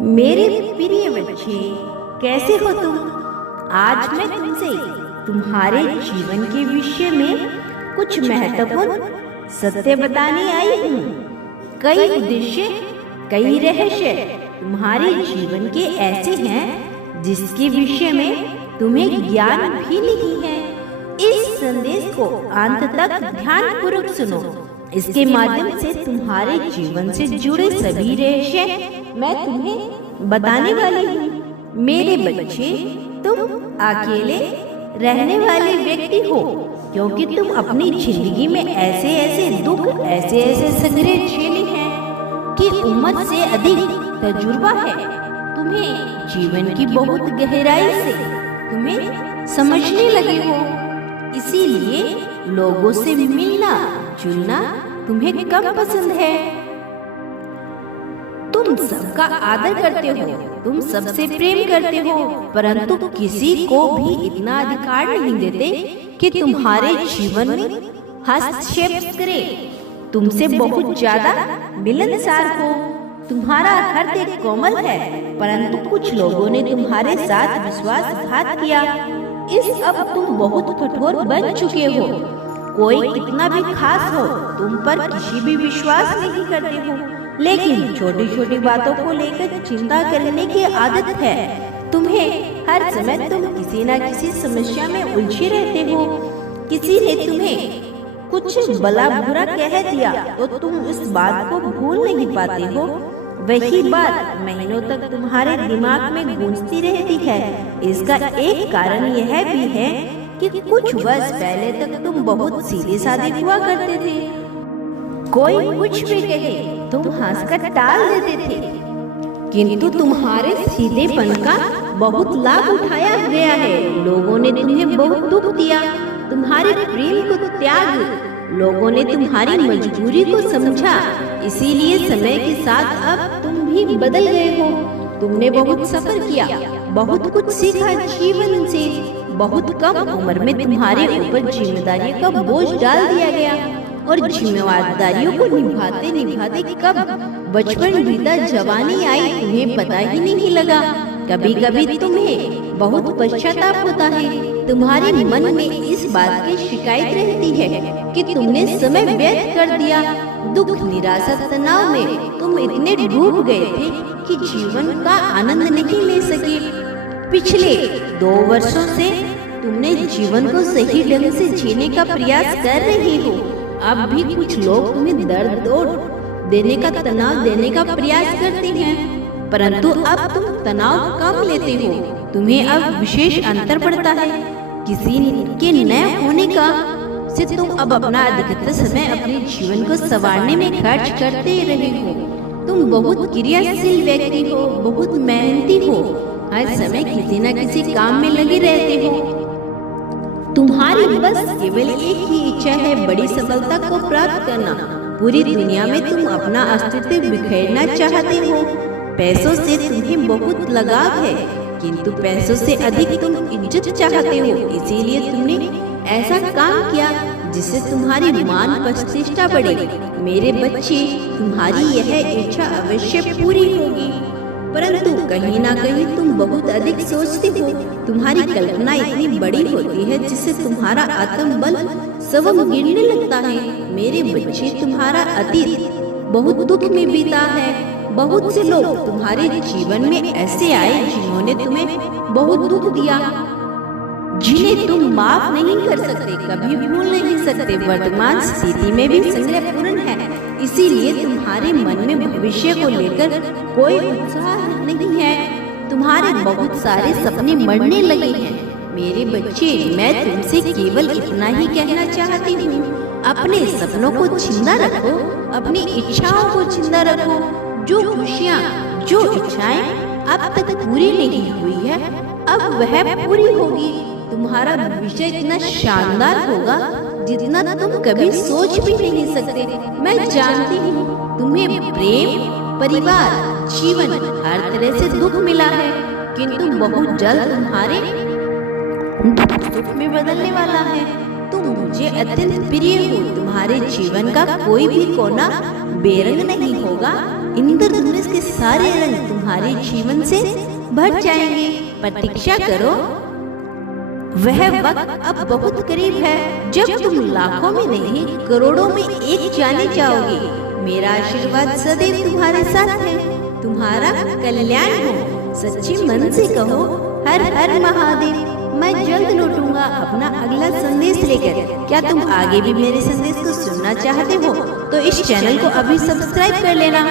मेरे प्रिय बच्चे, कैसे हो तुम? आज मैं तुमसे तुम्हारे जीवन के विषय में कुछ महत्वपूर्ण सत्य बताने आई हूँ। कई उद्देश्य, कई रहस्य तुम्हारे जीवन के ऐसे हैं जिसके विषय में तुम्हें ज्ञान भी नहीं है। इस संदेश को अंत तक ध्यानपूर्वक सुनो। इसके माध्यम से तुम्हारे जीवन से जुड़े सभी रहस्य मैं तुम्हें बताने वाली हूँ। मेरे बच्चे, तुम अकेले रहने वाले व्यक्ति हो, क्योंकि तुम अपनी जिंदगी में ऐसे ऐसे दुख, ऐसे ऐसे संघर्ष झेले हैं कि उम्र से अधिक तजुर्बा है। तुम्हें जीवन की बहुत गहराई से तुम्हें समझने लगे हो। इसीलिए लोगों से मिलना जुलना तुम्हें कम पसंद है। तुम सबका आदर करते हो, तुम सबसे प्रेम करते हो, परंतु किसी को भी इतना अधिकार नहीं देते कि तुम्हारे जीवन में हस्तक्षेप करे। तुमसे बहुत ज्यादा मिलनसार हो, तुम्हारा हृदय कोमल है, परंतु कुछ लोगों ने तुम्हारे साथ विश्वासघात किया। इस अब तुम बहुत कठोर बन चुके हो। कोई कितना भी खास हो, तुम पर किसी भी विश्वास नहीं करते हो, लेकिन छोटी छोटी बातों को लेकर चिंता करने की आदत है तुम्हें। हर समय तुम किसी न किसी समस्या में उलझे रहते हो। किसी ने तुम्हें कुछ भला बुरा कह दिया तो तुम उस बात को भूल नहीं पाते हो। वही बात महीनों तक तुम्हारे दिमाग में गूंजती रहती है। इसका एक कारण यह भी है कि कुछ वर्ष पहले तक तुम बहुत सीधे साधे हुआ करते थे। कोई कुछ भी कहे तुम हंसकर टाल देते थे, किंतु तुम्हारे सीधेपन का बहुत लाभ उठाया गया है। लोगों ने तुम्हें बहुत दुख दिया, तुम्हारे प्रेम को त्याग। लोगों ने तुम्हारी मजबूरी को समझा, इसीलिए समय के साथ अब तुम भी बदल गए हो। तुमने बहुत सफर किया, बहुत कुछ सीखा जीवन से। बहुत कम उम्र में तुम्हारे ऊपर जिम्मेदारियों का बोझ डाल दिया गया, और जिम्मेदारियों को निभाते निभाते कब बचपन बीता, जवानी आई, तुम्हें पता ही नहीं लगा। कभी कभी तुम्हें बहुत पश्चाताप होता है। तुम्हारे मन में इस बात की शिकायत रहती है कि तुमने समय व्यर्थ कर दिया। दुख, निराशा, तनाव में तुम इतने डूब गए थे कि जीवन का आनंद नहीं ले सके। पिछले 2 वर्षों से तुमने जीवन को सही ढंग से जीने का प्रयास कर रही हो। अब भी कुछ लोग तुम्हें दर्द देने का, तनाव देने का प्रयास करते हैं, परंतु अब तुम तनाव कम लेते हो। तुम्हें अब विशेष अंतर पड़ता है किसी के न होने का से तुम अब अपना अधिकतर समय अपने जीवन को संवारने में खर्च करते रहे हो। तुम बहुत क्रियाशील व्यक्ति हो, बहुत मेहनती हो, हर समय किसी न किसी काम में लगे रहते हो। तुम्हारी बस केवल एक ही इच्छा है, बड़ी सफलता को प्राप्त करना। पूरी दुनिया में तुम अपना अस्तित्व बिखेरना चाहते हो। पैसों से तुम्हें बहुत लगाव है, किंतु पैसों से अधिक तुम इज्जत चाहते हो। इसीलिए तुमने ऐसा काम किया जिससे तुम्हारी मान प्रतिष्ठा बढ़े। मेरे बच्चे, तुम्हारी यह इच्छा अवश्य पूरी होगी, परंतु कहीं ना कहीं तुम बहुत अधिक सोचते हो। तुम्हारी कल्पना इतनी बड़ी होती है जिससे तुम्हारा आत्मबल स्वयं गिरने लगता है। मेरे बच्चे, तुम्हारा अतीत बहुत दुख में बीता है। बहुत से लोग तुम्हारे जीवन में ऐसे आए जिन्होंने तुम्हें बहुत दुख दिया, जिन्हें तुम माफ नहीं कर सकते, कभी भूल नहीं सकते। वर्तमान स्थिति में भी संग्रहपूर्ण है, इसीलिए तुम्हारे मन में भविष्य को लेकर कोई उत्साह नहीं है। तुम्हारे बहुत सारे सपने मरने लगे हैं। मेरे बच्चे, मैं तुमसे केवल इतना ही कहना चाहती हूँ, अपने सपनों को जिंदा रखो, अपनी इच्छाओं को जिंदा रखो। जो खुशियाँ, जो इच्छाएं अब तक पूरी नहीं हुई है, अब वह पूरी होगी। तुम्हारा भविष्य इतना शानदार होगा जितना तुम कभी सोच भी नहीं सकते। मैं जानती हूँ तुम्हें प्रेम, परिवार, जीवन हर तरह से दुख मिला है, किंतु बहुत जल्द तुम्हारे दुख सुख में बदलने वाला है। तुम मुझे अत्यंत प्रिय हो। तुम्हारे जीवन का कोई भी कोना बेरंग नहीं होगा। इंद्रधनुष के सारे रंग तुम्हारे जीवन से भर जाएंगे। प्रतीक्षा करो, वह वक्त अब बहुत करीब है जब तुम लाखों में नहीं करोड़ों में एक जाने जाओगे। मेरा आशीर्वाद सदैव तुम्हारे साथ है। तुम्हारा कल्याण हो। सच्ची मन से कहो, हर हर महादेव। मैं जल्द लौटूंगा अपना अगला संदेश लेकर। क्या तुम आगे भी मेरे संदेश को सुनना चाहते हो तो इस चैनल को अभी सब्सक्राइब कर लेना।